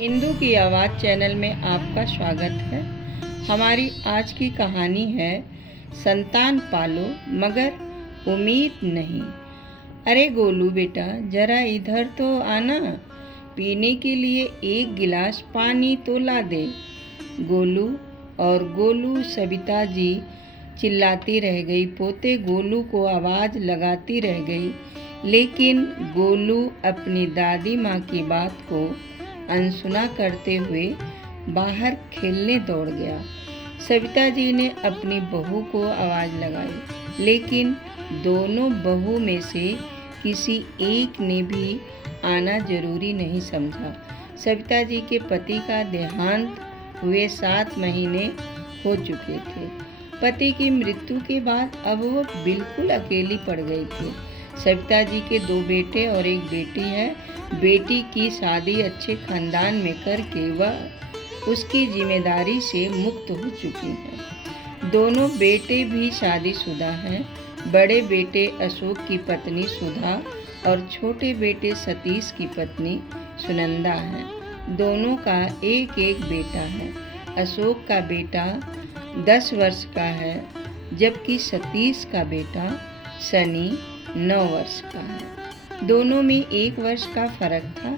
इंदु की आवाज़ चैनल में आपका स्वागत है। हमारी आज की कहानी है संतान पालो मगर उम्मीद नहीं। अरे गोलू बेटा, जरा इधर तो आना, पीने के लिए एक गिलास पानी तो ला दे। गोलू सविता जी चिल्लाती रह गई। पोते गोलू को आवाज़ लगाती रह गई, लेकिन गोलू अपनी दादी माँ की बात को अनसुना करते हुए बाहर खेलने दौड़ गया। सविता जी ने अपनी बहू को आवाज़ लगाई, लेकिन दोनों बहू में से किसी एक ने भी आना जरूरी नहीं समझा। सविता जी के पति का देहांत हुए 7 महीने हो चुके थे। पति की मृत्यु के बाद अब वो बिल्कुल अकेली पड़ गई थी। सविता जी के 2 बेटे और एक बेटी है। बेटी की शादी अच्छे खानदान में करके वह उसकी जिम्मेदारी से मुक्त हो चुकी है। दोनों बेटे भी शादीशुदा हैं। बड़े बेटे अशोक की पत्नी सुधा और छोटे बेटे सतीश की पत्नी सुनंदा है। दोनों का एक एक बेटा है। अशोक का बेटा 10 वर्ष का है, जबकि सतीश का बेटा सनी 9 वर्ष का है। दोनों में 1 वर्ष का फर्क था,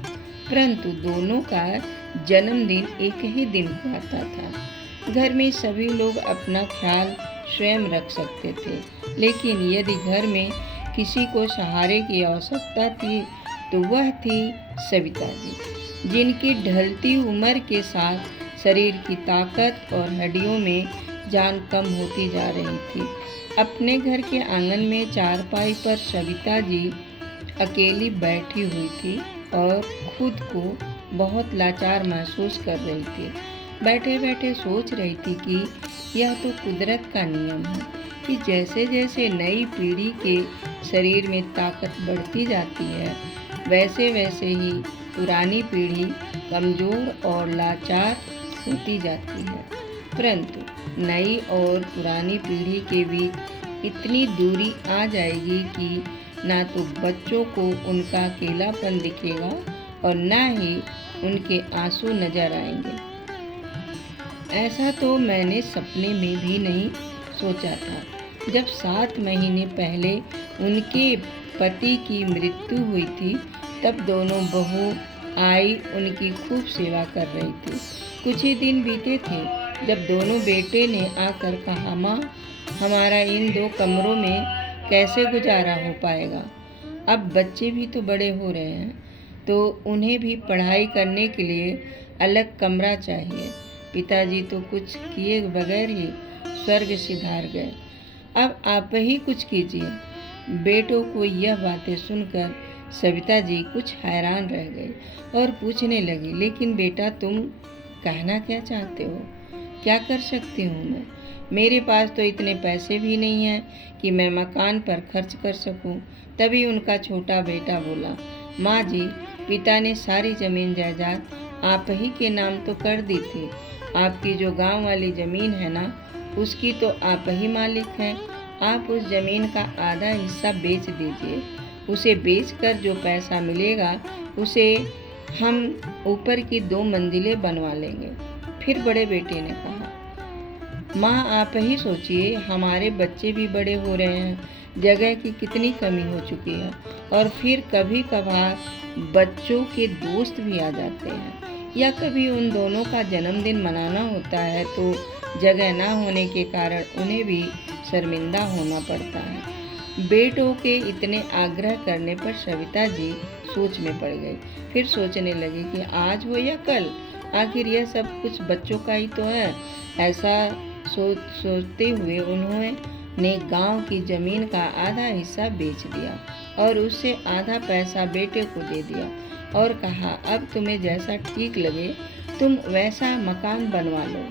परंतु दोनों का जन्मदिन एक ही दिन को आता था। घर में सभी लोग अपना ख्याल स्वयं रख सकते थे, लेकिन यदि घर में किसी को सहारे की आवश्यकता थी तो वह थी सविता जी, जिनकी ढलती उम्र के साथ शरीर की ताकत और हड्डियों में जान कम होती जा रही थी। अपने घर के आंगन में चारपाई पर सविता जी अकेली बैठी हुई थी और खुद को बहुत लाचार महसूस कर रही थी। बैठे बैठे सोच रही थी कि यह तो कुदरत का नियम है कि जैसे जैसे नई पीढ़ी के शरीर में ताकत बढ़ती जाती है, वैसे वैसे ही पुरानी पीढ़ी कमज़ोर और लाचार होती जाती है। परंतु नई और पुरानी पीढ़ी के बीच इतनी दूरी आ जाएगी कि ना तो बच्चों को उनका अकेलापन दिखेगा और ना ही उनके आंसू नजर आएंगे। ऐसा तो मैंने सपने में भी नहीं सोचा था। जब 7 महीने पहले उनके पति की मृत्यु हुई थी, तब दोनों बहू आई उनकी खूब सेवा कर रही थी। कुछ ही दिन बीते थे जब दोनों बेटे ने आकर कहा, माँ, हमारा इन 2 कमरों में कैसे गुजारा हो पाएगा। अब बच्चे भी तो बड़े हो रहे हैं, तो उन्हें भी पढ़ाई करने के लिए अलग कमरा चाहिए। पिताजी तो कुछ किए बगैर ही स्वर्ग सिधार गए। अब आप ही कुछ कीजिए। बेटों को यह बातें सुनकर सविता जी कुछ हैरान रह गई और पूछने लगी, लेकिन बेटा, तुम कहना क्या चाहते हो? क्या कर सकती हूँ मैं? मेरे पास तो इतने पैसे भी नहीं हैं कि मैं मकान पर खर्च कर सकूँ। तभी उनका छोटा बेटा बोला, माँ जी, पिता ने सारी ज़मीन जायदाद आप ही के नाम तो कर दी थी। आपकी जो गांव वाली ज़मीन है ना, उसकी तो आप ही मालिक हैं। आप उस ज़मीन का आधा हिस्सा बेच दीजिए। उसे बेचकर जो पैसा मिलेगा उसे हम ऊपर की 2 मंजिलें बनवा लेंगे। फिर बड़े बेटे ने कहा, माँ, आप ही सोचिए, हमारे बच्चे भी बड़े हो रहे हैं, जगह की कितनी कमी हो चुकी है, और फिर कभी कभार बच्चों के दोस्त भी आ जाते हैं, या कभी उन दोनों का जन्मदिन मनाना होता है तो जगह ना होने के कारण उन्हें भी शर्मिंदा होना पड़ता है। बेटों के इतने आग्रह करने पर सविता जी सोच में पड़ गई। फिर सोचने लगी कि आज हो या कल, आखिर यह सब कुछ बच्चों का ही तो है। ऐसा सोचते हुए उन्होंने गांव की ज़मीन का आधा हिस्सा बेच दिया और उससे आधा पैसा बेटे को दे दिया और कहा, अब तुम्हें जैसा ठीक लगे तुम वैसा मकान बनवा लो।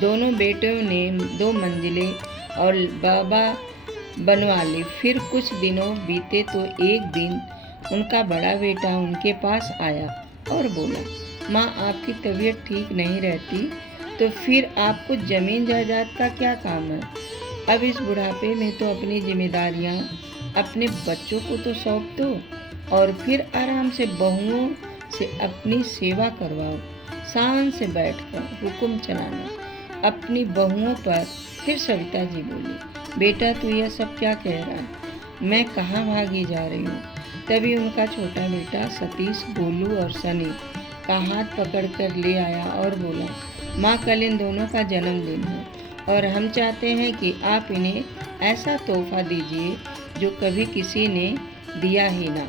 दोनों बेटों ने 2 मंजिलें और बाबा बनवा ली। फिर कुछ दिनों बीते तो एक दिन उनका बड़ा बेटा उनके पास आया और बोला, माँ, आपकी तबीयत ठीक नहीं रहती तो फिर आपको ज़मीन जायदाद का क्या काम है? अब इस बुढ़ापे में तो अपनी जिम्मेदारियाँ अपने बच्चों को तो सौंप दो और फिर आराम से बहुओं से अपनी सेवा करवाओ। शान से बैठकर हुक्म चलाना अपनी बहुओं पर। फिर सविता जी बोली, बेटा तू यह सब क्या कह रहा है? मैं कहाँ भागी जा रही हूँ? तभी उनका छोटा बेटा सतीश गोलू और सनी का हाथ पकड़कर ले आया और बोला, माँ कल इन दोनों का जन्मदिन है और हम चाहते हैं कि आप इन्हें ऐसा तोहफा दीजिए जो कभी किसी ने दिया ही ना।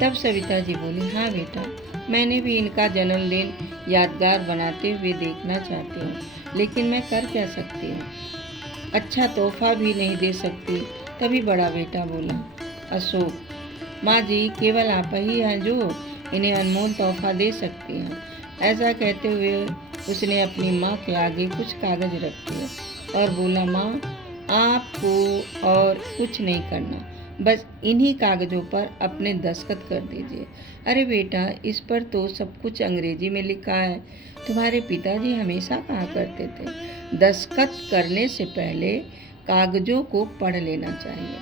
तब सविता जी बोली, हाँ बेटा, मैंने भी इनका जन्मदिन यादगार बनाते हुए देखना चाहती हूँ, लेकिन मैं कर क्या सकती हूँ? अच्छा तोहफा भी नहीं दे सकती। तभी बड़ा बेटा बोला, अशोक, माँ जी केवल आप ही हैं जो इन्हें अनमोल तोहफा दे सकती हैं। ऐसा कहते हुए उसने अपनी माँ के आगे कुछ कागज रख दिए और बोला, माँ आपको और कुछ नहीं करना, बस इन्हीं कागजों पर अपने दस्तखत कर दीजिए। अरे बेटा, इस पर तो सब कुछ अंग्रेजी में लिखा है। तुम्हारे पिताजी हमेशा कहा करते थे, दस्तखत करने से पहले कागजों को पढ़ लेना चाहिए,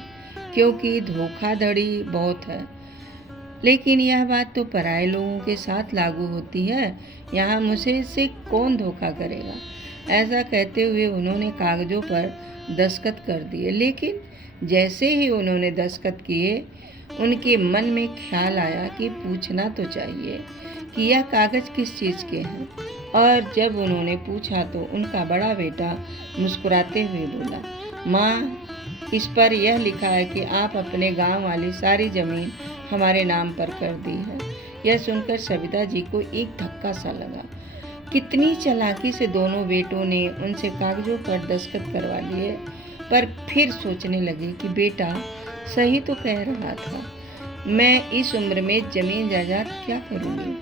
क्योंकि धोखाधड़ी बहुत है। लेकिन यह बात तो पराये लोगों के साथ लागू होती है, यहाँ मुझे से कौन धोखा करेगा? ऐसा कहते हुए उन्होंने कागजों पर दस्तखत कर दिए। लेकिन जैसे ही उन्होंने दस्तखत किए, उनके मन में ख्याल आया कि पूछना तो चाहिए कि यह कागज किस चीज़ के हैं। और जब उन्होंने पूछा तो उनका बड़ा बेटा मुस्कुराते हुए बोला, माँ इस पर यह लिखा है कि आप अपने गांव वाली सारी ज़मीन हमारे नाम पर कर दी है। यह सुनकर सविता जी को एक धक्का सा लगा। कितनी चालाकी से दोनों बेटों ने उनसे कागजों पर दस्तखत करवा लिए, पर फिर सोचने लगे कि बेटा सही तो कह रहा था, मैं इस उम्र में ज़मीन जायदाद क्या करूँगी?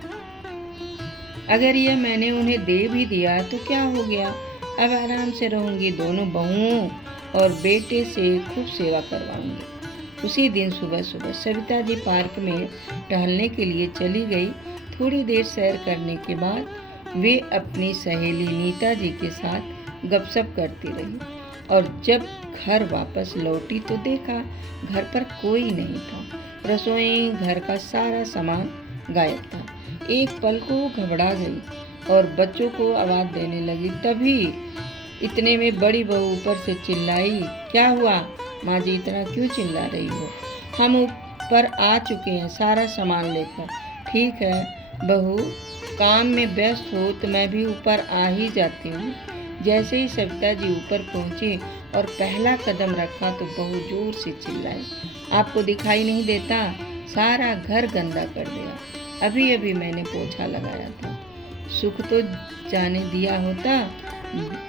अगर यह मैंने उन्हें दे भी दिया तो क्या हो गया? अब आराम से रहूँगी, दोनों बहुओं और बेटे से खूब सेवा करवाऊँगी। उसी दिन सुबह सुबह सविता जी पार्क में टहलने के लिए चली गई। थोड़ी देर सैर करने के बाद वे अपनी सहेली नीता जी के साथ गपशप करती रही और जब घर वापस लौटी तो देखा घर पर कोई नहीं था। रसोई घर का सारा सामान गायब था। एक पल को घबरा गई और बच्चों को आवाज़ देने लगी। तभी इतने में बड़ी बहू ऊपर से चिल्लाई, क्या हुआ माँ जी, इतना क्यों चिल्ला रही हो? हम ऊपर आ चुके हैं सारा सामान लेकर। ठीक है बहू, काम में व्यस्त हो तो मैं भी ऊपर आ ही जाती हूँ। जैसे ही सविता जी ऊपर पहुँची और पहला कदम रखा तो बहू जोर से चिल्लाई, आपको दिखाई नहीं देता? सारा घर गंदा कर दिया। अभी अभी मैंने पोछा लगाया था। सुख तो जाने दिया होता।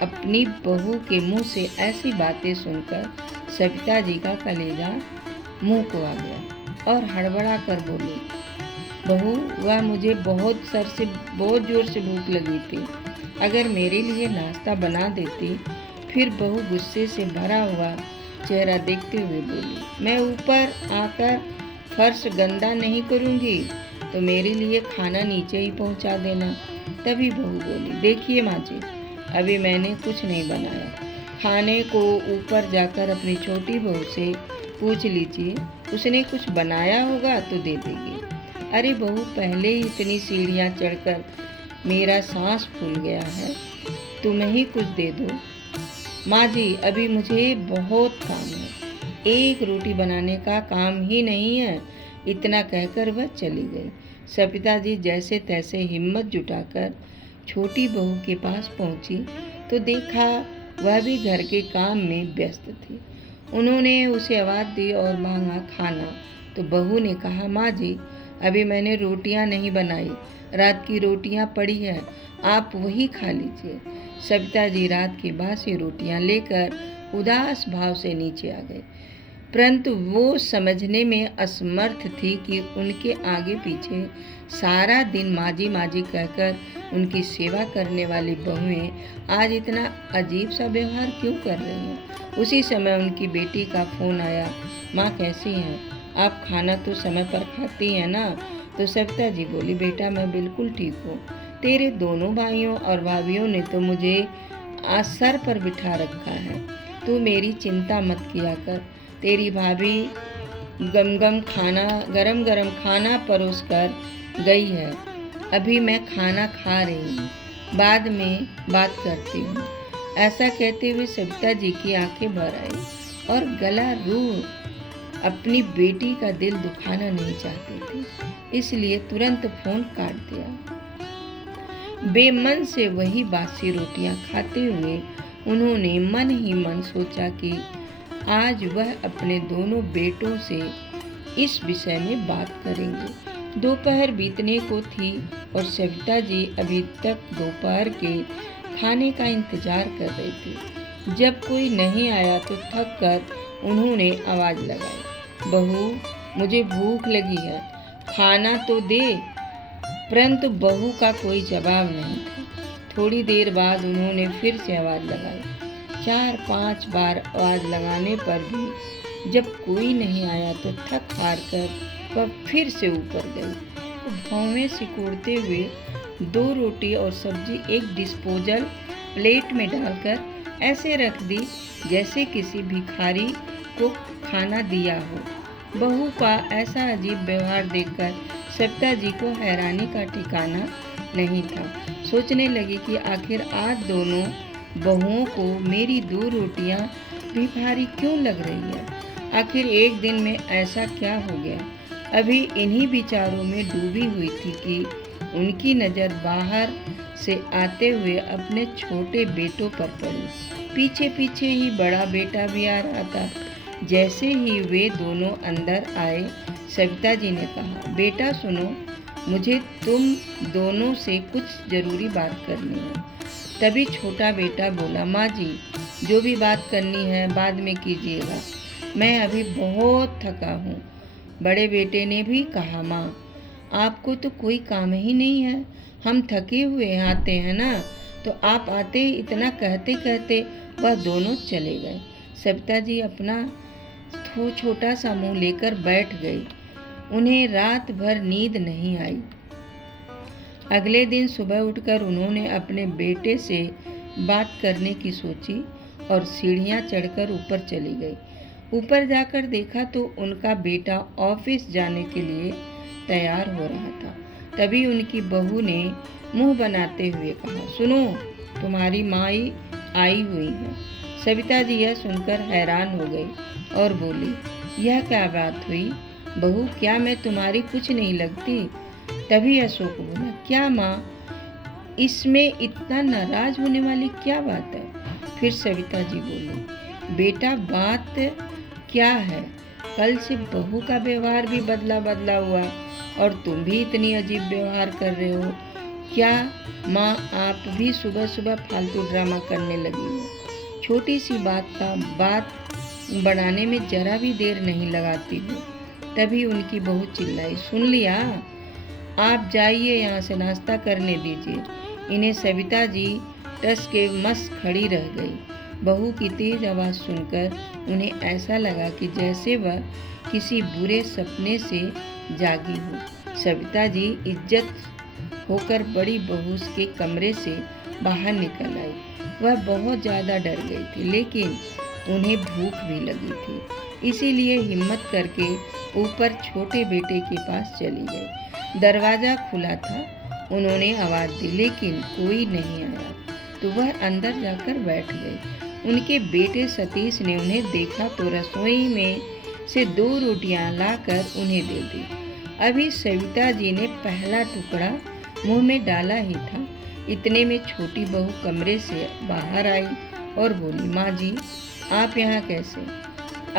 अपनी बहू के मुंह से ऐसी बातें सुनकर सविता जी का कलेजा मुंह को आ गया और हड़बड़ा कर बोली, बहू वह मुझे बहुत जोर से भूख लगी थी, अगर मेरे लिए नाश्ता बना देती। फिर बहू गुस्से से भरा हुआ चेहरा देखते हुए बोली, मैं ऊपर आकर फर्श गंदा नहीं करूँगी तो मेरे लिए खाना नीचे ही पहुँचा देना। तभी बहू बोली, देखिए माँ जी, अभी मैंने कुछ नहीं बनाया, खाने को ऊपर जाकर अपनी छोटी बहू से पूछ लीजिए, उसने कुछ बनाया होगा तो दे देगी। अरे बहू, पहले ही इतनी सीढ़ियाँ चढ़कर मेरा सांस फूल गया है, तुम ही कुछ दे दो। माँ जी अभी मुझे बहुत काम है, एक रोटी बनाने का काम ही नहीं है। इतना कहकर वह चली गई। सविता जी जैसे तैसे हिम्मत जुटाकर छोटी बहू के पास पहुंची तो देखा वह भी घर के काम में व्यस्त थी। उन्होंने उसे आवाज़ दी और मांगा खाना तो बहू ने कहा, माँ जी अभी मैंने रोटियां नहीं बनाई, रात की रोटियां पड़ी हैं, आप वही खा लीजिए। सविता जी रात की बासी रोटियां लेकर उदास भाव से नीचे आ गई, परंतु वो समझने में असमर्थ थी कि उनके आगे पीछे सारा दिन माजी माजी कहकर उनकी सेवा करने वाली बहुएं आज इतना अजीब सा व्यवहार क्यों कर रही हैं। उसी समय उनकी बेटी का फ़ोन आया, माँ कैसी हैं, आप खाना तो समय पर खाती हैं ना? तो सविता जी बोली, बेटा मैं बिल्कुल ठीक हूँ, तेरे दोनों भाइयों और भाभियों ने तो मुझे आज सर पर बिठा रखा है, तू मेरी चिंता मत किया कर। तेरी भाभी गरम गरम खाना परोस कर गई है, अभी मैं खाना खा रही हूँ, बाद में बात करती हूँ। ऐसा कहते हुए सविता जी की आंखें भर आई और गला रूह अपनी बेटी का दिल दुखाना नहीं चाहती थी, इसलिए तुरंत फोन काट दिया। बेमन से वही बासी रोटियां खाते हुए उन्होंने मन ही मन सोचा कि आज वह अपने दोनों बेटों से इस विषय में बात करेंगे। दोपहर बीतने को थी और सविता जी अभी तक दोपहर के खाने का इंतजार कर रही थी। जब कोई नहीं आया तो थक कर उन्होंने आवाज़ लगाई, बहू मुझे भूख लगी है, खाना तो दे। परंतु बहू का कोई जवाब नहीं था। थोड़ी देर बाद उन्होंने फिर से आवाज़ लगाई। 4-5 बार आवाज़ लगाने पर भी जब कोई नहीं आया तो थक हार कर वह फिर से ऊपर गई। भौवें सिकोड़ते हुए 2 रोटी और सब्जी एक डिस्पोजल प्लेट में डालकर ऐसे रख दी जैसे किसी भिखारी को खाना दिया हो। बहू का ऐसा अजीब व्यवहार देखकर सविता जी को हैरानी का ठिकाना नहीं था। सोचने लगी कि आखिर आज दोनों बहुओं को मेरी 2 रोटियां भी भारी क्यों लग रही है। आखिर एक दिन में ऐसा क्या हो गया। अभी इन्हीं विचारों में डूबी हुई थी कि उनकी नज़र बाहर से आते हुए अपने छोटे बेटों पर पड़ी। पीछे पीछे ही बड़ा बेटा भी आ रहा था। जैसे ही वे दोनों अंदर आए, सविता जी ने कहा, बेटा सुनो, मुझे तुम दोनों से कुछ ज़रूरी बात करनी है। तभी छोटा बेटा बोला, माँ जी जो भी बात करनी है बाद में कीजिएगा, मैं अभी बहुत थका हूँ। बड़े बेटे ने भी कहा, माँ आपको तो कोई काम ही नहीं है, हम थके हुए आते हैं ना। तो आप आते ही इतना कहते कहते वह दोनों चले गए। सविता जी अपना छोटा सा मुंह लेकर बैठ गई। उन्हें रात भर नींद नहीं आई। अगले दिन सुबह उठकर उन्होंने अपने बेटे से बात करने की सोची और सीढ़ियाँ चढ़कर ऊपर चली गई। ऊपर जाकर देखा तो उनका बेटा ऑफिस जाने के लिए तैयार हो रहा था। तभी उनकी बहू ने मुंह बनाते हुए कहा, सुनो तुम्हारी माई आई हुई है। सविता जी यह सुनकर हैरान हो गई और बोली, यह क्या बात हुई बहू, क्या मैं तुम्हारी कुछ नहीं लगती। तभी अशोक बोला, क्या माँ, इसमें इतना नाराज होने वाली क्या बात है। फिर सविता जी बोली, बेटा बात क्या है, कल से बहू का व्यवहार भी बदला बदला हुआ और तुम भी इतनी अजीब व्यवहार कर रहे हो। क्या माँ आप भी सुबह सुबह फालतू ड्रामा करने लगी हो। छोटी सी बात का बात बढ़ाने में जरा भी देर नहीं लगाती हो। तभी उनकी बहू चिल्लाई, सुन लिया, आप जाइए यहाँ से, नाश्ता करने दीजिए। इन्हें सविता जी टस के मस खड़ी रह गई। बहू की तेज आवाज़ सुनकर उन्हें ऐसा लगा कि जैसे वह किसी बुरे सपने से जागी हो। सविता जी इज्जत होकर बड़ी बहू के कमरे से बाहर निकल आई। वह बहुत ज़्यादा डर गई थी, लेकिन उन्हें भूख भी लगी थी, इसीलिए हिम्मत करके ऊपर छोटे बेटे के पास चली गई। दरवाज़ा खुला था। उन्होंने आवाज़ दी, लेकिन कोई नहीं आया, तो वह अंदर जाकर बैठ गई। उनके बेटे सतीश ने उन्हें देखा तो रसोई में से 2 रोटियां लाकर उन्हें दे दी। अभी सविता जी ने पहला टुकड़ा मुंह में डाला ही था, इतने में छोटी बहू कमरे से बाहर आई और बोली, माँ जी आप यहाँ कैसे।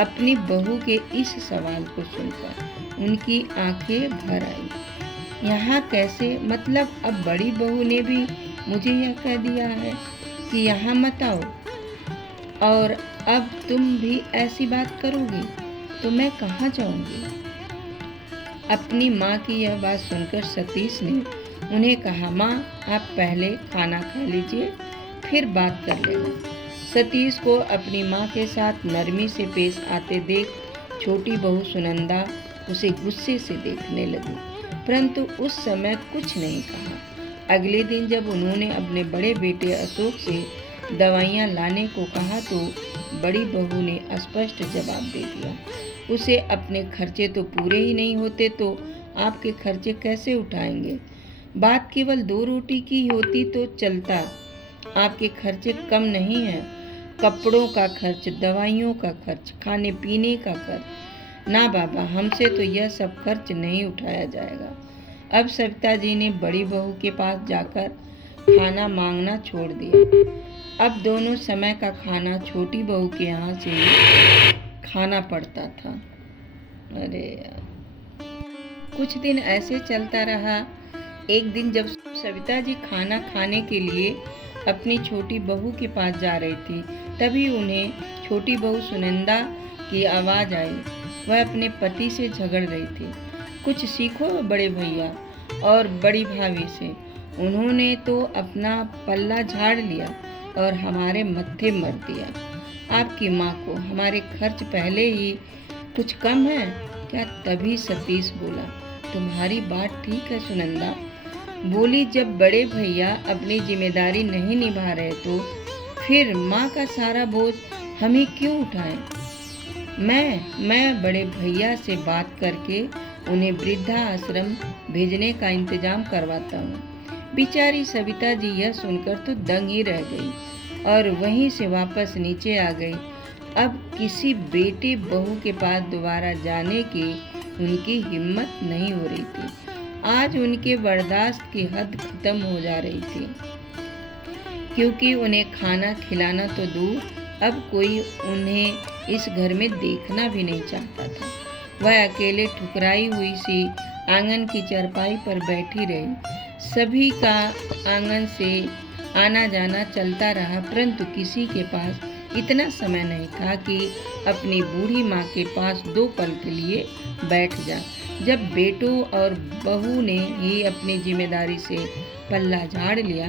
अपनी बहू के इस सवाल को सुनकर उनकी आंखें भर आई। यहाँ कैसे, मतलब अब बड़ी बहू ने भी मुझे यह कह दिया है कि यहाँ मत आओ, और अब तुम भी ऐसी बात करोगी तो मैं कहाँ जाऊँगी। अपनी माँ की यह बात सुनकर सतीश ने उन्हें कहा, माँ आप पहले खाना खा लीजिए, फिर बात कर लेना। सतीश को अपनी माँ के साथ नरमी से पेश आते देख छोटी बहू सुनंदा उसे गुस्से से देखने लगी, परंतु उस समय कुछ नहीं कहा। अगले दिन जब उन्होंने अपने बड़े बेटे अशोक से दवाइयाँ लाने को कहा तो बड़ी बहू ने स्पष्ट जवाब दे दिया, उसे अपने खर्चे तो पूरे ही नहीं होते तो आपके खर्चे कैसे उठाएंगे। बात केवल 2 रोटी की होती तो चलता, आपके खर्चे कम नहीं हैं। कपड़ों का खर्च, दवाइयों का खर्च, खाने पीने का खर्च। ना बाबा, हमसे तो यह सब खर्च नहीं उठाया जाएगा। अब सविता जी ने बड़ी बहू के पास जाकर खाना मांगना छोड़ दिया। अब दोनों समय का खाना छोटी बहू के यहाँ से खाना पड़ता था। अरे यार, कुछ दिन ऐसे चलता रहा। एक दिन जब सविता जी खाना खाने के लिए अपनी छोटी बहू के पास जा रही थी, तभी उन्हें छोटी बहू सुनंदा की आवाज़ आई। वह अपने पति से झगड़ रही थी। कुछ सीखो बड़े भैया और बड़ी भाभी से। उन्होंने तो अपना पल्ला झाड़ लिया और हमारे मत्थे मर दिया। आपकी माँ को हमारे खर्च पहले ही कुछ कम है क्या? तभी सतीश बोला, तुम्हारी बात ठीक है सुनंदा। बोली, जब बड़े भैया अपनी जिम्मेदारी नहीं निभा रहे तो फिर माँ का सारा बोझ हम ही क्यों उठाएं? मैं बड़े भैया से बात करके उन्हें वृद्धा आश्रम भेजने का इंतजाम करवाता हूँ। बेचारी सविता जी यह सुनकर तो दंग ही रह गई और वहीं से वापस नीचे आ गई। अब किसी बेटे बहू के पास दोबारा जाने की उनकी हिम्मत नहीं हो रही थी। आज उनके बर्दाश्त की हद खत्म हो जा रही थी, क्योंकि उन्हें खाना खिलाना तो दूर, अब कोई उन्हें इस घर में देखना भी नहीं चाहता था। वह अकेले ठुकराई हुई सी आंगन की चारपाई पर बैठी रही। सभी का आंगन से आना जाना चलता रहा, परंतु किसी के पास इतना समय नहीं था कि अपनी बूढ़ी माँ के पास 2 पल के लिए बैठ जा। जब बेटों और बहू ने ही अपनी जिम्मेदारी से पल्ला झाड़ लिया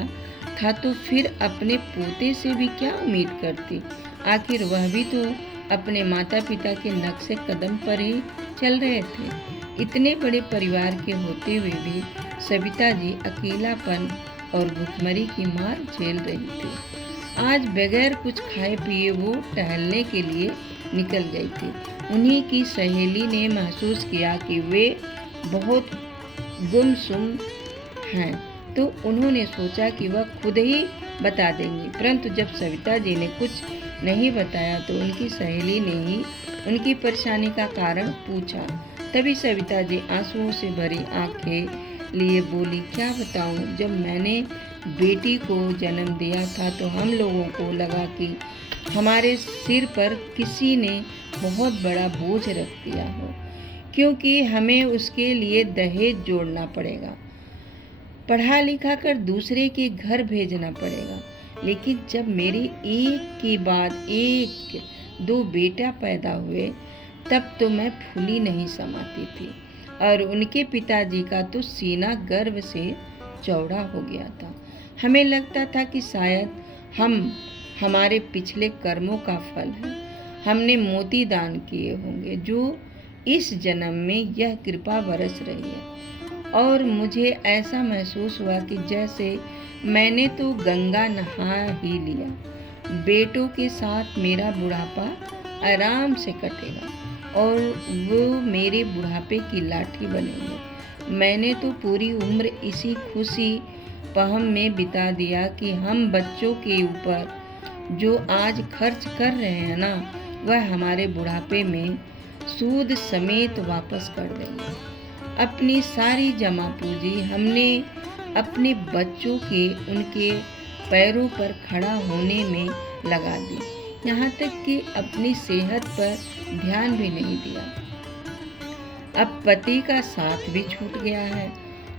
था तो फिर अपने पोते से भी क्या उम्मीद करती? आखिर वह भी तो अपने माता पिता के नक्शे कदम पर ही चल रहे थे। इतने बड़े परिवार के होते हुए भी सविता जी अकेलापन और भुखमरी की मार झेल रही थी। आज बगैर कुछ खाए पिए वो टहलने के लिए निकल गई थी। उन्हीं की सहेली ने महसूस किया कि वे बहुत गुमसुम हैं, तो उन्होंने सोचा कि वह खुद ही बता देंगी। परंतु जब सविता जी ने कुछ नहीं बताया तो उनकी सहेली ने ही उनकी परेशानी का कारण पूछा। तभी सविता जी आंसुओं से भरी आंखें लिए बोली, क्या बताऊं, जब मैंने बेटी को जन्म दिया था तो हम लोगों को लगा कि हमारे सिर पर किसी ने बहुत बड़ा बोझ रख दिया हो, क्योंकि हमें उसके लिए दहेज जोड़ना पड़ेगा, पढ़ा लिखा कर दूसरे के घर भेजना पड़ेगा। लेकिन जब मेरी एक के बाद एक 2 बेटा पैदा हुए तब तो मैं फूली नहीं समाती थी और उनके पिताजी का तो सीना गर्व से चौड़ा हो गया था। हमें लगता था कि शायद हमारे पिछले कर्मों का फल है। हमने मोती दान किए होंगे जो इस जन्म में यह कृपा बरस रही है। और मुझे ऐसा महसूस हुआ कि जैसे मैंने तो गंगा नहा ही लिया। बेटों के साथ मेरा बुढ़ापा आराम से कटेगा और वो मेरे बुढ़ापे की लाठी बनेंगे। मैंने तो पूरी उम्र इसी खुशी पहम में बिता दिया कि हम बच्चों के ऊपर जो आज खर्च कर रहे हैं ना, वह हमारे बुढ़ापे में सूद समेत वापस कर देंगे। अपनी सारी जमा पूंजी हमने अपने बच्चों के उनके पैरों पर खड़ा होने में लगा दी, यहाँ तक कि अपनी सेहत पर ध्यान भी नहीं दिया। अब पति का साथ भी छूट गया है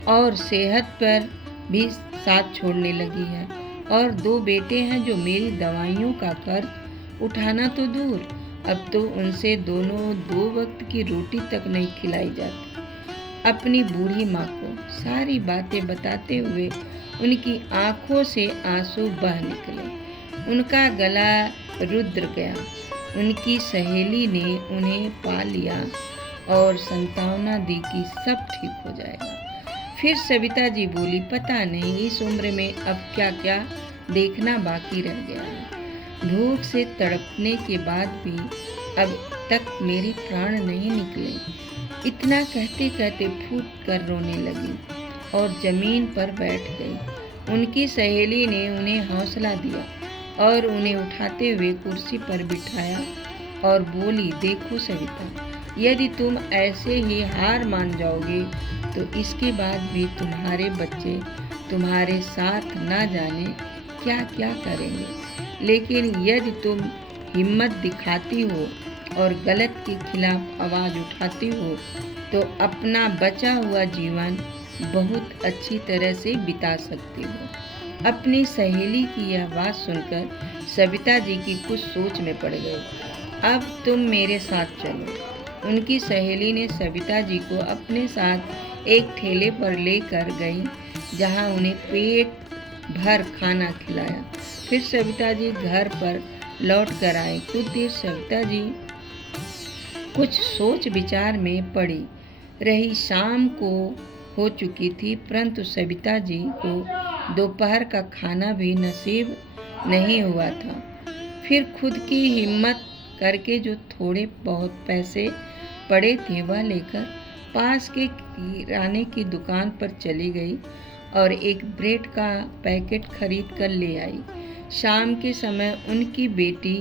और सेहत पर भी साथ छोड़ने लगी है और 2 बेटे हैं जो मेरी दवाइयों का खर्च उठाना तो दूर, अब तो उनसे दोनों 2 वक्त की रोटी तक नहीं खिलाई जाती। अपनी बूढ़ी माँ को सारी बातें बताते हुए उनकी आंखों से आंसू बह निकले। उनका गला रुद्र गया। उनकी सहेली ने उन्हें पा लिया और सांत्वना दी कि सब ठीक हो जाएगा। फिर सविता जी बोली, पता नहीं इस उम्र में अब क्या क्या देखना बाकी रह गया है। भूख से तड़पने के बाद भी अब तक मेरे प्राण नहीं निकले। इतना कहते कहते फूट कर रोने लगी। और जमीन पर बैठ गई। उनकी सहेली ने उन्हें हौसला दिया और उन्हें उठाते हुए कुर्सी पर बिठाया और बोली, देखो सविता, यदि तुम ऐसे ही हार मान जाओगे तो इसके बाद भी तुम्हारे बच्चे तुम्हारे साथ ना जाने क्या क्या करेंगे, लेकिन यदि तुम हिम्मत दिखाती हो और गलत के खिलाफ आवाज़ उठाती हो तो अपना बचा हुआ जीवन बहुत अच्छी तरह से बिता सकती हो। अपनी सहेली की यह बात सुनकर सविता जी की कुछ सोच में पड़ गई। अब तुम मेरे साथ चलो। उनकी सहेली ने सविता जी को अपने साथ एक ठेले पर लेकर गई, जहां उन्हें पेट भर खाना खिलाया। फिर सविता जी घर पर लौट कर आए। कुछ देर सविता जी कुछ सोच विचार में पड़ी रही। शाम को हो चुकी थी, परंतु सविता जी को दोपहर का खाना भी नसीब नहीं हुआ था। फिर खुद की हिम्मत करके जो थोड़े बहुत पैसे पड़े थे वह लेकर पास के किराने की दुकान पर चली गई और एक ब्रेड का पैकेट खरीद कर ले आई। शाम के समय उनकी बेटी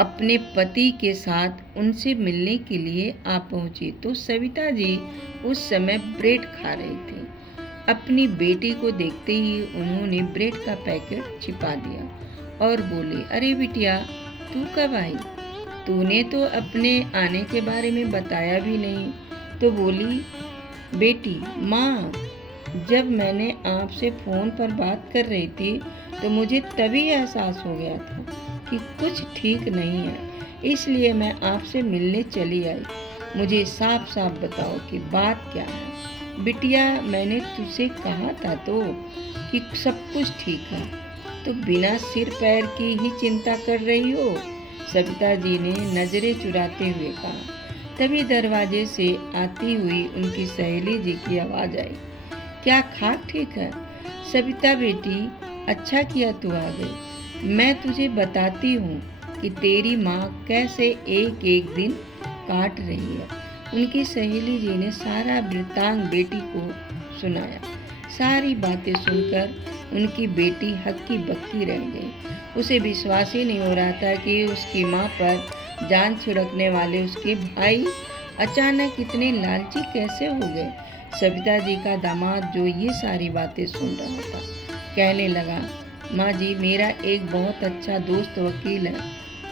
अपने पति के साथ उनसे मिलने के लिए आ पहुंची तो सविता जी उस समय ब्रेड खा रही थी। अपनी बेटी को देखते ही उन्होंने ब्रेड का पैकेट छिपा दिया और बोली, अरे बिटिया, तू कब आई? तूने तो अपने आने के बारे में बताया भी नहीं। तो बोली, बेटी, माँ, जब मैंने आपसे फ़ोन पर बात कर रही थी तो मुझे तभी एहसास हो गया था कि कुछ ठीक नहीं है, इसलिए मैं आपसे मिलने चली आई। मुझे साफ साफ बताओ कि बात क्या है। बिटिया, मैंने तुझसे कहा था तो कि सब कुछ ठीक है, तो बिना सिर पैर की ही चिंता कर रही हो, सविता जी ने नजरें चुराते हुए कहा। तभी दरवाजे से आती हुई उनकी सहेली जी की आवाज़ आई, क्या खाक ठीक है? सविता बेटी, अच्छा किया तू आ गई। मैं तुझे बताती हूँ कि तेरी माँ कैसे एक एक दिन काट रही है। उनकी सहेली जी ने सारा वृत्तांत बेटी को सुनाया। सारी बातें सुनकर उनकी बेटी हक्की बक्की रह गई। उसे विश्वास ही नहीं हो रहा था कि उसकी माँ पर जान छिड़कने वाले उसके भाई अचानक इतने लालची कैसे हो गए। सविता जी का दामाद जो ये सारी बातें सुन रहा था कहने लगा, माँ जी, मेरा एक बहुत अच्छा दोस्त वकील है।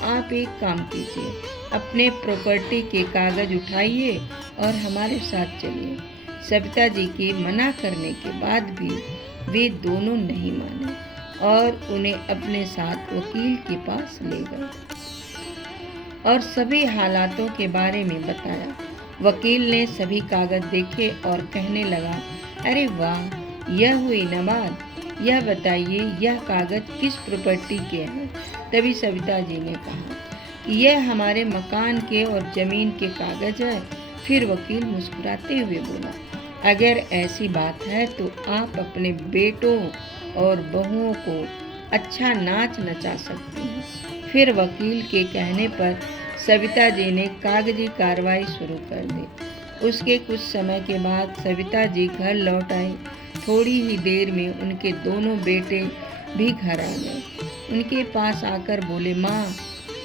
आप एक काम कीजिए, अपने प्रॉपर्टी के कागज उठाइए और हमारे साथ चलिए। सविता जी के मना करने के बाद भी वे दोनों नहीं माने और उन्हें अपने साथ वकील के पास ले गए और सभी हालातों के बारे में बताया। वकील ने सभी कागज देखे और कहने लगा, अरे वाह, यह हुई न बात। यह बताइए, यह कागज किस प्रॉपर्टी के हैं? तभी सविता जी ने कहा कि यह हमारे मकान के और ज़मीन के कागज है। फिर वकील मुस्कुराते हुए बोला, अगर ऐसी बात है तो आप अपने बेटों और बहुओं को अच्छा नाच नचा सकती हैं। फिर वकील के कहने पर सविता जी ने कागजी कार्रवाई शुरू कर दी। उसके कुछ समय के बाद सविता जी घर लौट आई। थोड़ी ही देर में उनके दोनों बेटे भी घर आ गए। उनके पास आकर बोले, माँ,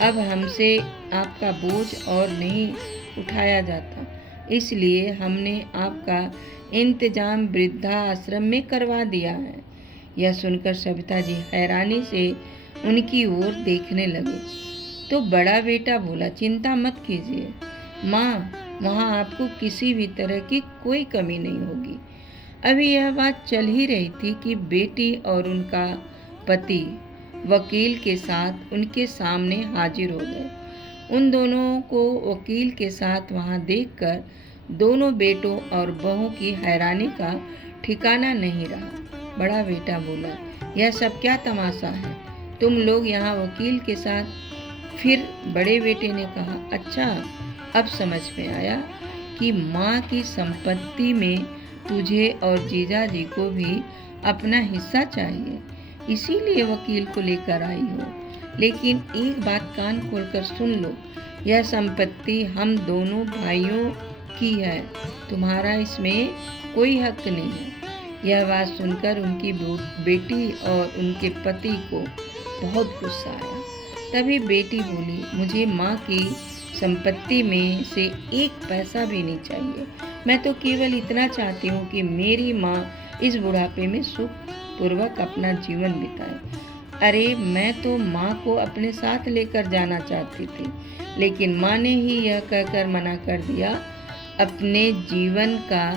अब हमसे आपका बोझ और नहीं उठाया जाता, इसलिए हमने आपका इंतजाम वृद्धा आश्रम में करवा दिया है। यह सुनकर सविता जी हैरानी से उनकी ओर देखने लगे तो बड़ा बेटा बोला, चिंता मत कीजिए माँ, वहाँ आपको किसी भी तरह की कोई कमी नहीं होगी। अभी यह बात चल ही रही थी कि बेटी और उनका पति वकील के साथ उनके सामने हाजिर हो गए। उन दोनों को वकील के साथ वहाँ देखकर दोनों बेटों और बहू की हैरानी का ठिकाना नहीं रहा। बड़ा बेटा बोला, यह सब क्या तमाशा है? तुम लोग यहाँ वकील के साथ? फिर बड़े बेटे ने कहा, अच्छा, अब समझ में आया कि माँ की संपत्ति में तुझे और जीजा जी को भी अपना हिस्सा चाहिए, इसीलिए वकील को लेकर आई हो। लेकिन एक बात कान खोलकर सुन लो, यह संपत्ति हम दोनों भाइयों की है, तुम्हारा इसमें कोई हक नहीं है। यह बात सुनकर उनकी बेटी और उनके पति को बहुत गुस्सा आया। तभी बेटी बोली, मुझे माँ की संपत्ति में से एक पैसा भी नहीं चाहिए। मैं तो केवल इतना चाहती हूँ कि मेरी माँ इस बुढ़ापे में सुख पूर्वक अपना जीवन बिताए। अरे मैं तो माँ को अपने साथ लेकर जाना चाहती थी, लेकिन माँ ने ही यह कहकर मना कर दिया। अपने जीवन का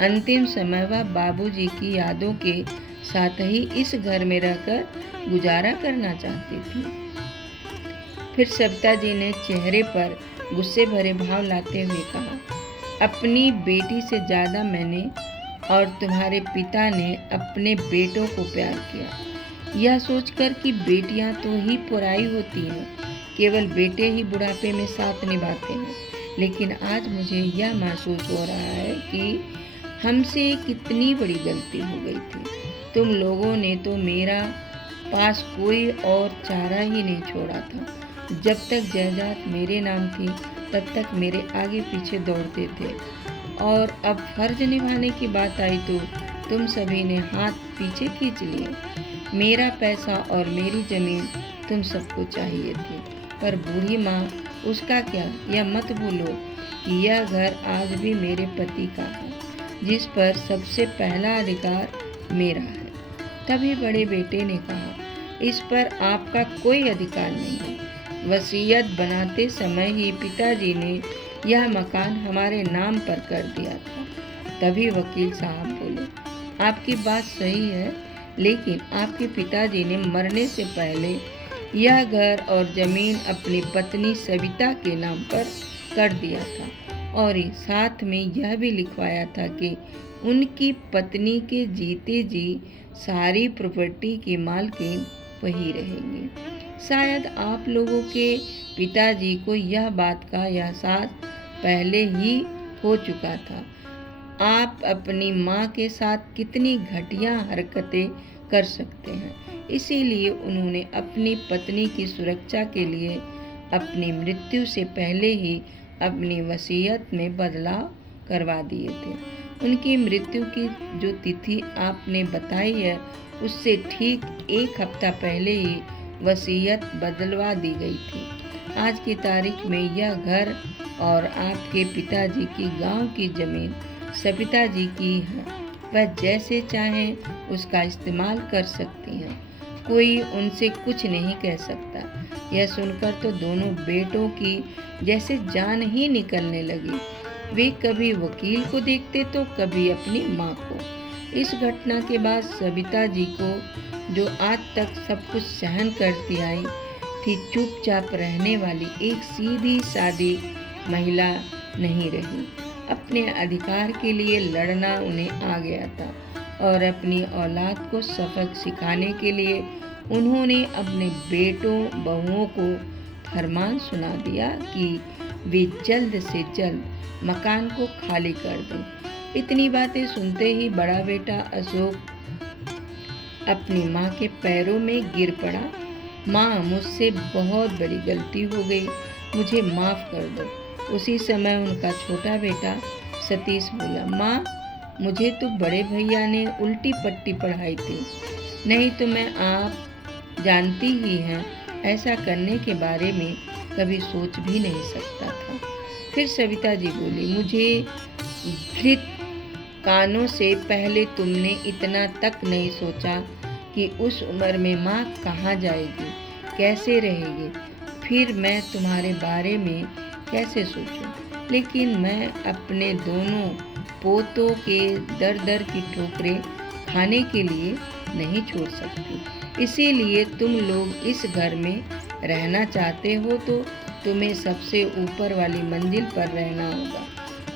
अंतिम समय वह बाबूजी की यादों के साथ ही इस घर में रहकर गुजारा करना चाहती थी। फिर सविता जी ने चेहरे पर गुस्से भरे भाव लाते हुए कहा, अपनी बेटी से ज़्यादा मैंने और तुम्हारे पिता ने अपने बेटों को प्यार किया। यह सोचकर कि बेटियां तो ही पुराई होती हैं, केवल बेटे ही बुढ़ापे में साथ निभाते हैं। लेकिन आज मुझे यह महसूस हो रहा है कि हमसे कितनी बड़ी गलती हो गई थी। तुम लोगों ने तो मेरा पास कोई और चारा ही नहीं छोड़ा था। जब तक जायदाद मेरे नाम थी तब तक मेरे आगे पीछे दौड़ते थे, और अब फर्ज निभाने की बात आई तो तुम सभी ने हाथ पीछे खींच लिए। मेरा पैसा और मेरी ज़मीन तुम सबको चाहिए थी, पर बूढ़ी माँ उसका क्या। यह मत भूलो कि यह घर आज भी मेरे पति का है, जिस पर सबसे पहला अधिकार मेरा है। तभी बड़े बेटे ने कहा, इस पर आपका कोई अधिकार नहीं है। वसीयत बनाते समय ही पिताजी ने यह मकान हमारे नाम पर कर दिया था। तभी वकील साहब बोले, आपकी बात सही है, लेकिन आपके पिताजी ने मरने से पहले यह घर और ज़मीन अपनी पत्नी सविता के नाम पर कर दिया था, और साथ में यह भी लिखवाया था कि उनकी पत्नी के जीते जी सारी प्रॉपर्टी की मालकिन वही रहेंगी। शायद आप लोगों के पिताजी को यह बात का एहसास पहले ही हो चुका था। आप अपनी माँ के साथ कितनी घटिया हरकतें कर सकते हैं, इसीलिए उन्होंने अपनी पत्नी की सुरक्षा के लिए अपनी मृत्यु से पहले ही अपनी वसीयत में बदलाव करवा दिए थे। उनकी मृत्यु की जो तिथि आपने बताई है, उससे ठीक एक हफ्ता पहले ही वसीयत बदलवा दी गई थी। आज की तारीख में यह घर और आपके पिताजी की गांव की ज़मीन सविता जी की है। वह जैसे चाहें उसका इस्तेमाल कर सकती हैं, कोई उनसे कुछ नहीं कह सकता। यह सुनकर तो दोनों बेटों की जैसे जान ही निकलने लगी। वे कभी वकील को देखते तो कभी अपनी माँ को। इस घटना के बाद सविता जी को, जो आज तक सब कुछ सहन करती आई थी, चुपचाप रहने वाली एक सीधी सादी महिला नहीं रही। अपने अधिकार के लिए लड़ना उन्हें आ गया था, और अपनी औलाद को सबक सिखाने के लिए उन्होंने अपने बेटों बहुओं को फरमान सुना दिया कि वे जल्द से जल्द मकान को खाली कर दें। इतनी बातें सुनते ही बड़ा बेटा अशोक अपनी माँ के पैरों में गिर पड़ा। माँ, मुझसे बहुत बड़ी गलती हो गई, मुझे माफ़ कर दो। उसी समय उनका छोटा बेटा सतीश बोला, माँ, मुझे तो बड़े भैया ने उल्टी पट्टी पढ़ाई थी, नहीं तो मैं, आप जानती ही हैं, ऐसा करने के बारे में कभी सोच भी नहीं सकता था। फिर सविता जी बोली, मुझे घृत कानों से पहले तुमने इतना तक नहीं सोचा कि उस उम्र में माँ कहाँ जाएगी, कैसे रहेगी। फिर मैं तुम्हारे बारे में कैसे सोचूं? लेकिन मैं अपने दोनों पोतों के दर दर की ठोकरें खाने के लिए नहीं छोड़ सकती। इसीलिए तुम लोग इस घर में रहना चाहते हो तो तुम्हें सबसे ऊपर वाली मंजिल पर रहना होगा।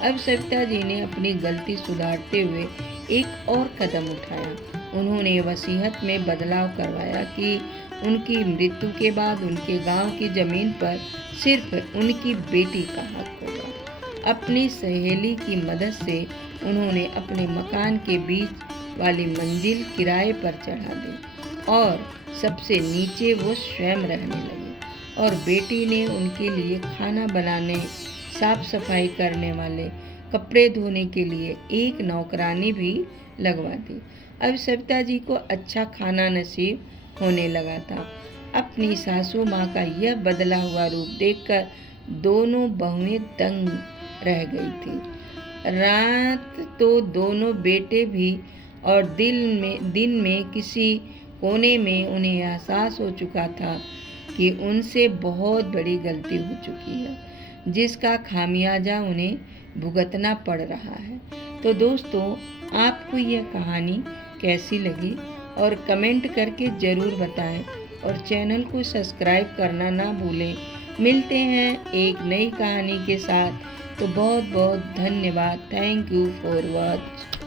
अब सविता जी ने अपनी गलती सुधारते हुए एक और कदम उठाया। उन्होंने वसीयत में बदलाव करवाया कि उनकी मृत्यु के बाद उनके गांव की ज़मीन पर सिर्फ उनकी बेटी का हक होगा। अपनी सहेली की मदद से उन्होंने अपने मकान के बीच वाली मंजिल किराए पर चढ़ा दी, और सबसे नीचे वो स्वयं रहने लगी, और बेटी ने उनके लिए खाना बनाने, साफ सफाई करने वाले कपड़े धोने के लिए एक नौकरानी भी लगवा दी। अब सविता जी को अच्छा खाना नसीब होने लगा था। अपनी सासू माँ का यह बदला हुआ रूप देखकर दोनों बहुएं दंग रह गई थी। रात तो दोनों बेटे भी और दिन में किसी कोने में उन्हें एहसास हो चुका था कि उनसे बहुत बड़ी गलती हो चुकी है, जिसका खामियाजा उन्हें भुगतना पड़ रहा है। तो दोस्तों, आपको यह कहानी कैसी लगी और कमेंट करके ज़रूर बताएं और चैनल को सब्सक्राइब करना ना भूलें। मिलते हैं एक नई कहानी के साथ। तो बहुत बहुत धन्यवाद। Thank you for watch.